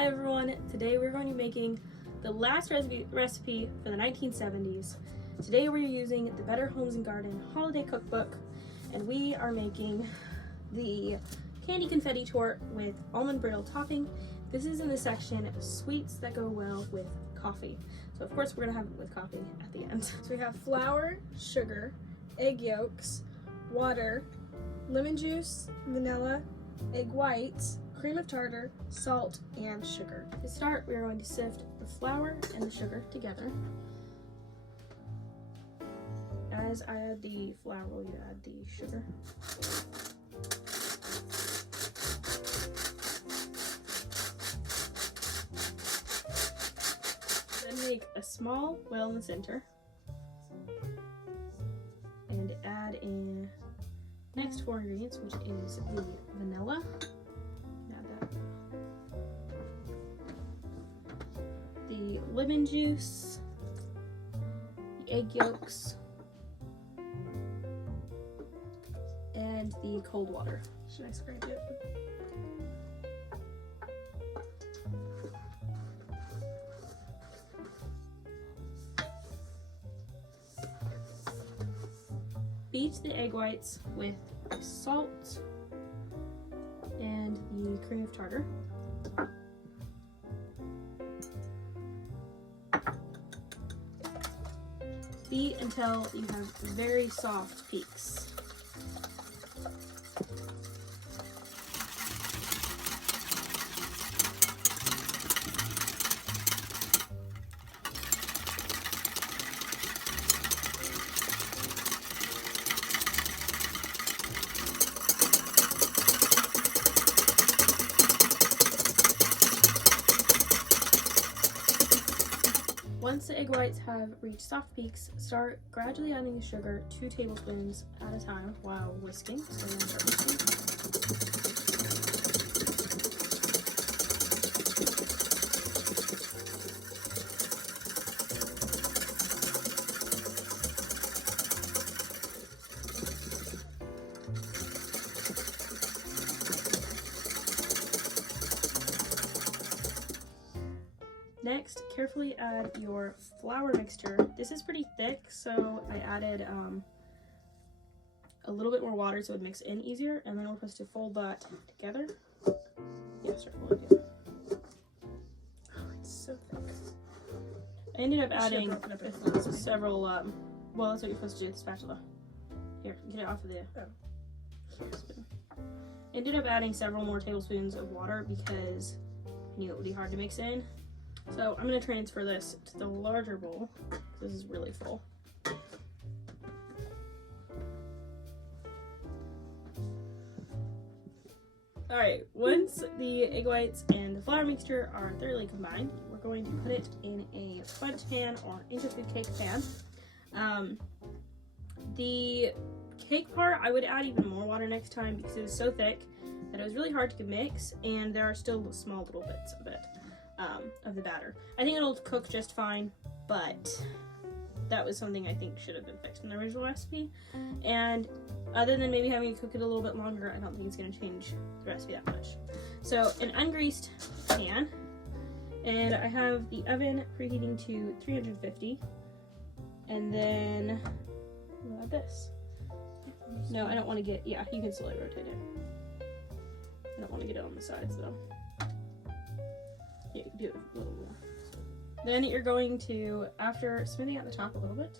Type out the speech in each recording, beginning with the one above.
Hi everyone, today we're going to be making the last recipe for the 1970s. Today we're using the Better Homes and Garden Holiday Cookbook, and we are making the candy confetti torte with almond brittle topping. This is in the section of sweets that go well with coffee. So of course we're gonna have it with coffee at the end. So we have flour, sugar, egg yolks, water, lemon juice, vanilla, egg whites, cream of tartar, salt, and sugar. To start, we're going to sift the flour and the sugar together. As I add the flour, you add the sugar. Then make a small well in the center. And add in next four ingredients, which is the vanilla. The lemon juice, the egg yolks, and the cold water. Should I scrape it? Beat the egg whites with the salt and the cream of tartar. Beat until you have very soft peaks. Once the egg whites have reached soft peaks, start gradually adding the sugar 2 tablespoons at a time while whisking. So we're going to start whisking. Next, carefully add your flour mixture. This is pretty thick, so I added a little bit more water so it would mix in easier, and then we're supposed to fold that together. Yeah, start folding together. Oh, it's so thick. I ended up adding several, well, that's what you're supposed to do with the spatula. Here, get it off of the spoon. Ended up adding several more tablespoons of water because I knew it would be hard to mix in. So I'm going to transfer this to the larger bowl, because this is really full. Alright, once the egg whites and the flour mixture are thoroughly combined, we're going to put it in a sponge pan or into the cake pan. The cake part, I would add even more water next time because it was so thick that it was really hard to mix, and there are still small little bits of it. Of the batter. I think it'll cook just fine, but that was something I think should have been fixed in the original recipe. And other than maybe having to cook it a little bit longer, I don't think it's going to change the recipe that much. So an ungreased pan, and I have the oven preheating to 350, and then we'll add this. No, I don't want to get, yeah, you can slowly rotate it. I don't want to get it on the sides though. Yeah, you can do it a little more. Then you're going to, after smoothing out the top a little bit,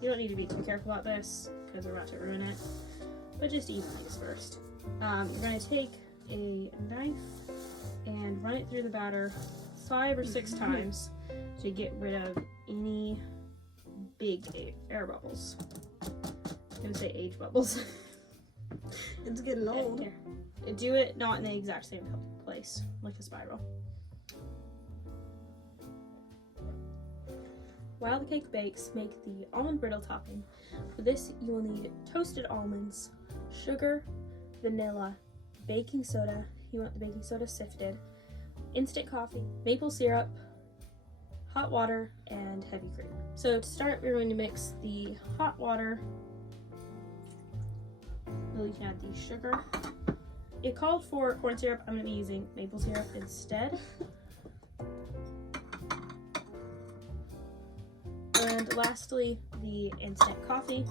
you don't need to be too careful about this because we're about to ruin it, but just evenly dispersed. You're going to take a knife and run it through the batter 5 or 6 times to get rid of any big air bubbles. I would say age bubbles. It's getting old. Here. Do it not in the exact same place, like a spiral. While the cake bakes, make the almond brittle topping. For this, you will need toasted almonds, sugar, vanilla, baking soda, you want the baking soda sifted, instant coffee, maple syrup, hot water, and heavy cream. So to start, we're going to mix the hot water. Then you can add the sugar it called for corn syrup. I'm going to be using maple syrup instead. And lastly, the instant coffee.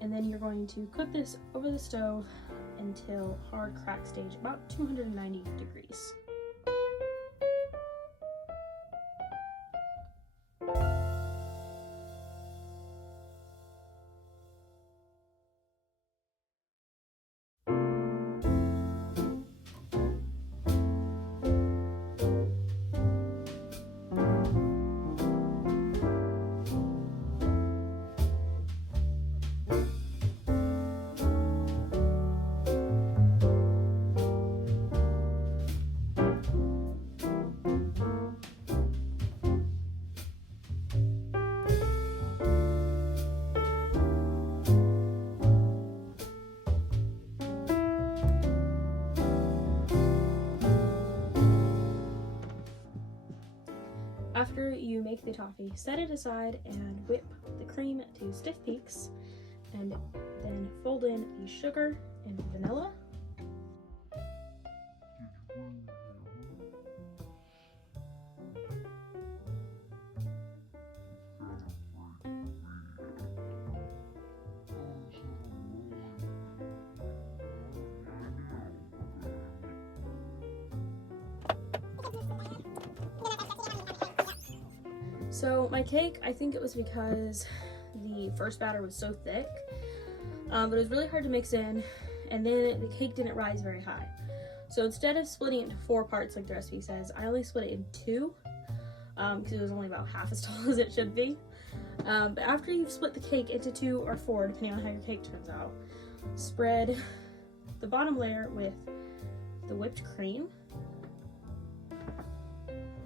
And then you're going to cook this over the stove until hard crack stage, about 290 degrees. After you make the toffee, set it aside and whip the cream to stiff peaks, and then fold in the sugar and vanilla. So my cake, I think it was because the first batter was so thick, but it was really hard to mix in, and then the cake didn't rise very high. So instead of splitting it into 4 parts like the recipe says, I only split it in 2, because it was only about half as tall as it should be. But after you've split the cake into 2 or 4, depending on how your cake turns out, spread the bottom layer with the whipped cream.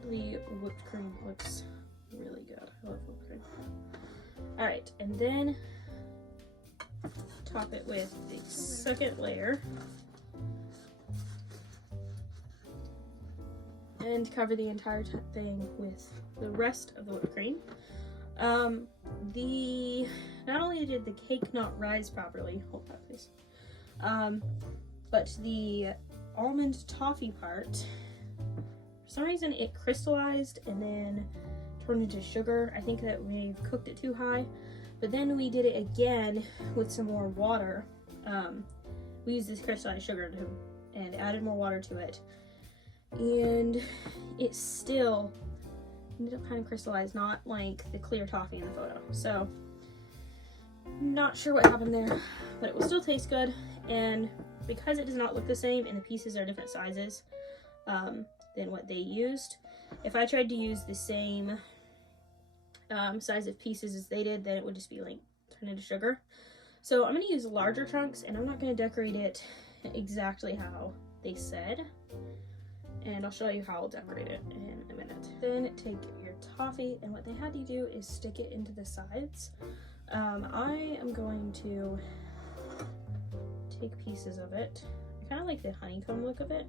The whipped cream looks really good. I love whipped cream. Alright, and then top it with the second layer. And cover the entire thing with the rest of the whipped cream. Not only did the cake not rise properly, hold that please, but the almond toffee part, for some reason it crystallized and then turned into sugar. I think that we've cooked it too high, but then we did it again with some more water. We used this crystallized sugar and added more water to it, and it still ended up kind of crystallized, not like the clear toffee in the photo. So not sure what happened there, but it will still taste good. And because it does not look the same and the pieces are different sizes than what they used, if I tried to use the same size of pieces as they did, then it would just be like turn into sugar. So I'm going to use larger chunks, and I'm not going to decorate it exactly how they said, and I'll show you how I'll decorate it in a minute. Then take your toffee, and what they had you do is stick it into the sides. I am going to take pieces of it. I kind of like the honeycomb look of it,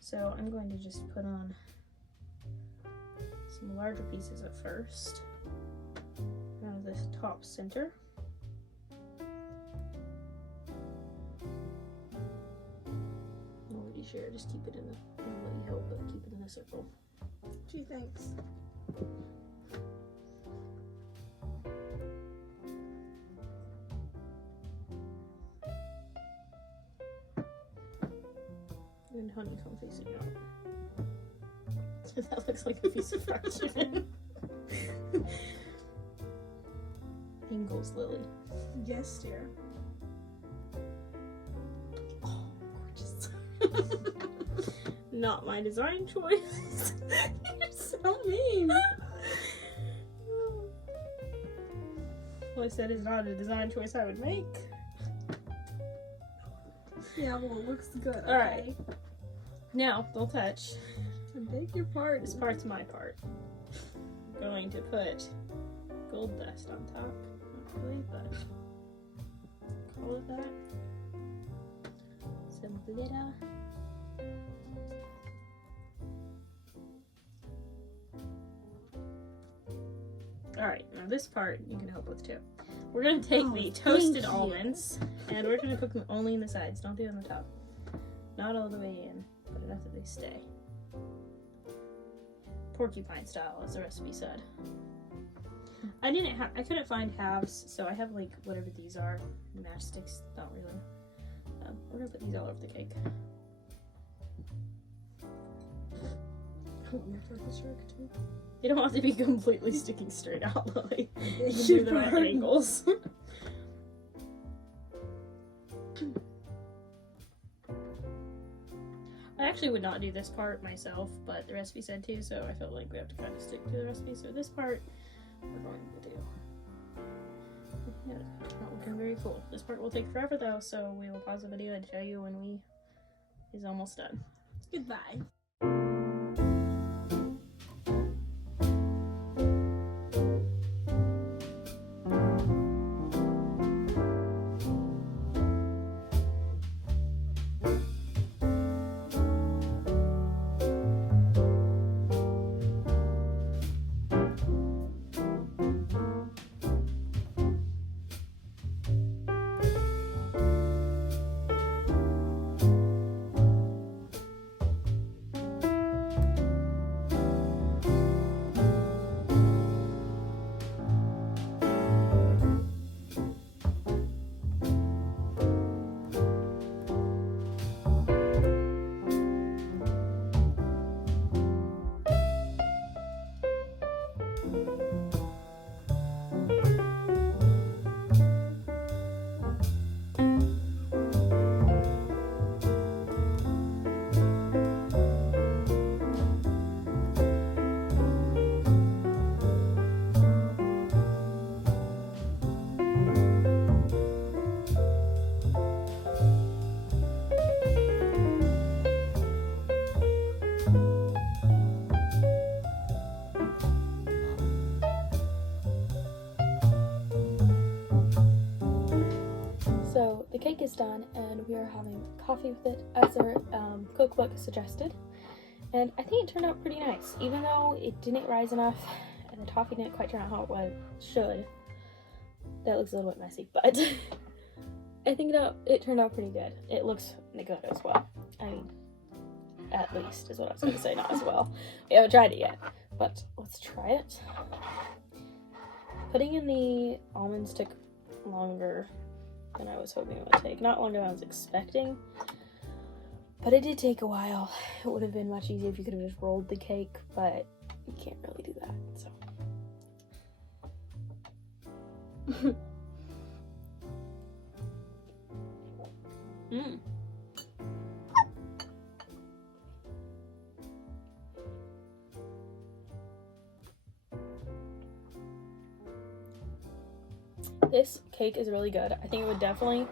so I'm going to just put on some larger pieces at first out of this top center. No worries, share, just keep it in the, I'll let you help, but keep it in a circle. Gee, thanks. And honeycomb facing out. That looks like a piece of fried chicken. Ingalls lily. Yes, dear. Oh, gorgeous. Not my design choice. You're so mean. Well, I said it's not a design choice I would make. Yeah, well, it looks good. Okay? Alright. Now, don't touch. I beg your pardon. This part's my part. I'm going to put gold dust on top. Not really, but call it that. Some glitter. Alright, now this part you can help with too. We're gonna take Oh, the thank toasted you. almonds and we're gonna cook them only in the sides. Don't do it on the top. Not all the way in, but enough that they stay. Porcupine style, as the recipe said. I couldn't find halves, so I have like whatever these are. Matchsticks, not really. We're gonna put these all over the cake. They don't have to be completely sticking straight out, Lily. You can do them at angles. I actually would not do this part myself, but the recipe said to, so I felt like we have to kind of stick to the recipe. So this part, we're going to do. Yeah, not looking very cool. This part will take forever though, so we will pause the video and show you when is almost done. Goodbye. So the cake is done and we are having coffee with it as our cookbook suggested. And I think it turned out pretty nice, even though it didn't rise enough and the toffee didn't quite turn out how it should. That looks a little bit messy, but I think it turned out pretty good. It looks good as well. I mean, at least is what I was going to say, not as well. We haven't tried it yet, but let's try it. Putting in the almonds took longer than I was hoping it would take. Not longer than I was expecting, but it did take a while. It would have been much easier if you could have just rolled the cake, but you can't really do that, so. This cake is really good. I think it would definitely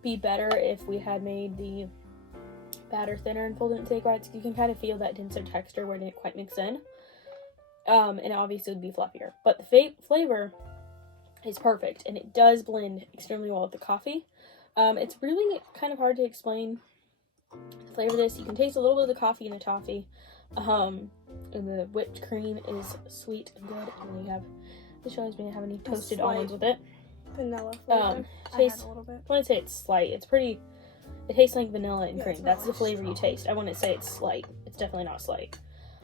be better if we had made the batter thinner and folded it into cake bites. You can kind of feel that denser texture where it didn't quite mix in. And obviously it would be fluffier. But the flavor is perfect, and it does blend extremely well with the coffee. It's really kind of hard to explain the flavor of this. You can taste a little bit of the coffee in the toffee. And the whipped cream is sweet and good. And then you have, this shows me have any toasted almonds with it. Vanilla flavor. Tastes, I had a little bit. I wouldn't say it's slight. It's pretty, it tastes like vanilla and Yeah, cream. it's That's the not flavor you strong. taste. I wouldn't say it's slight. It's definitely not slight.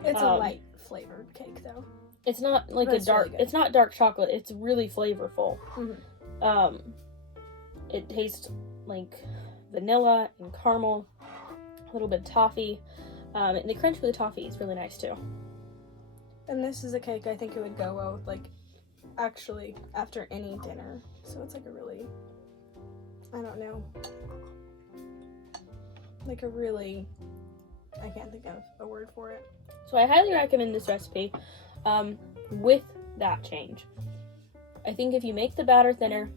It's a light flavored cake though. It's not like But a it's dark, really good. it's not dark chocolate. It's really flavorful. Mhm. It tastes like vanilla and caramel, a little bit of toffee, and the crunch with the toffee is really nice too. And this is a cake I think it would go well with, like, actually after any dinner. So it's like a really, I don't know, like a really, I can't think of a word for it. So I highly recommend this recipe with that change. I think if you make the batter thinner,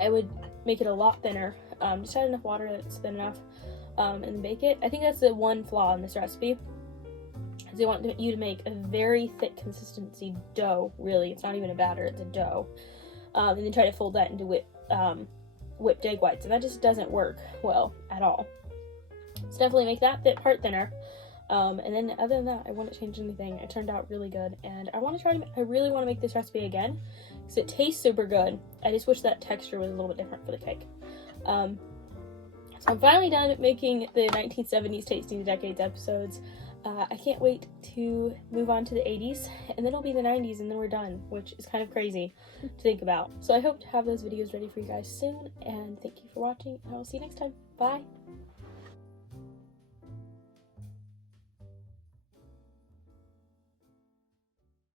I would make it a lot thinner. Just add enough water that's thin enough and then bake it. I think that's the one flaw in this recipe. Is they want you to make a very thick consistency dough, really. It's not even a batter, it's a dough. And then try to fold that into whipped egg whites, and that just doesn't work well at all. So definitely make that part thinner. And then other than that, I wouldn't change anything. It turned out really good, and I really want to make this recipe again, because it tastes super good. I just wish that texture was a little bit different for the cake. So I'm finally done making the 1970s Tasting the Decades episodes. I can't wait to move on to the 80s, and then it'll be the 90s, and then we're done, which is kind of crazy to think about. So I hope to have those videos ready for you guys soon, and thank you for watching, and I will see you next time. Bye!